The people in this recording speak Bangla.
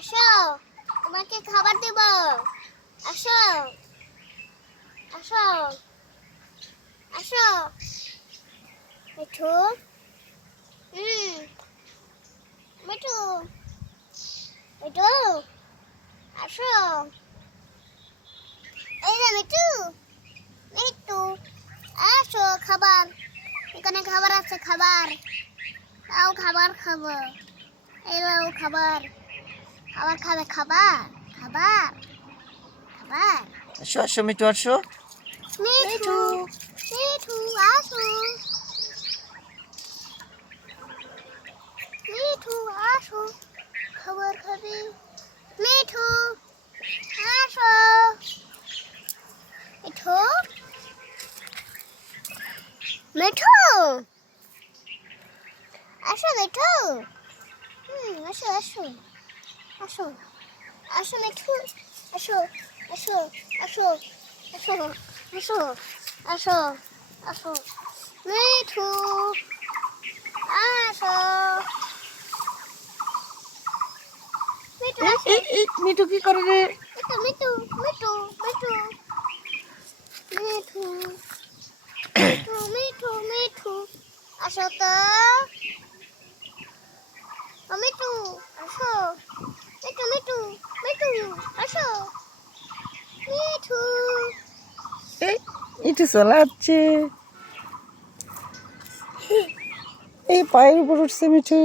আসো, তোমাকে খাবার দেব। আসো, আসো, আসো। মিঠু, মিঠু, মিঠু, আসো। এই যে মিঠু, মিঠু, আসো খাবার। এখানে খাবার আছে, খাবার। তাও খাবার খাবো। এলাও খাবার। খাবার খাবে, খাবার, খাবার, খাবার। আসো আসো মিঠু আসো। মিঠু, মিঠু, আসো। মিঠু, আসো। খাবার খাবে। মিঠু, আসো। মিঠু, মিঠু, আসো মিঠু। আসো, আসো, আসো, আসো মিঠু, আসো, আসো, আসো, আসো, আসো, আসো, আসো, মিঠু, আসো, মিঠু, আসো। এই মিঠু কি করে রে? মিঠু, মিঠু, মিঠু, মিঠু, মিঠু, মিঠু, মিঠু, মিঠু, আসো তো। ও মিঠু, আসো। মিঠু, মিঠু, মিঠু, আসো। মিঠু, এই মিঠু চলাচ্ছে। এই পায়ের উপর উঠছে মিঠু।